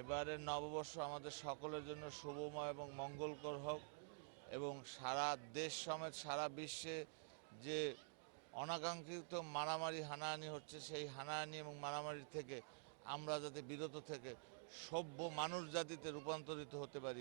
এবারের নববর্ষ আমাদের সকলের জন্য শুভময় এবং মঙ্গলকর হোক এবং সারা দেশ সমেত সারা বিশ্বে যে অনাকাঙ্ক্ষিত মারামারি হানাহানি হচ্ছে, সেই হানাহানি এবং মারামারি থেকে আমরা যাতে বিরত থেকে সভ্য মানুষ জাতিতে রূপান্তরিত হতে পারি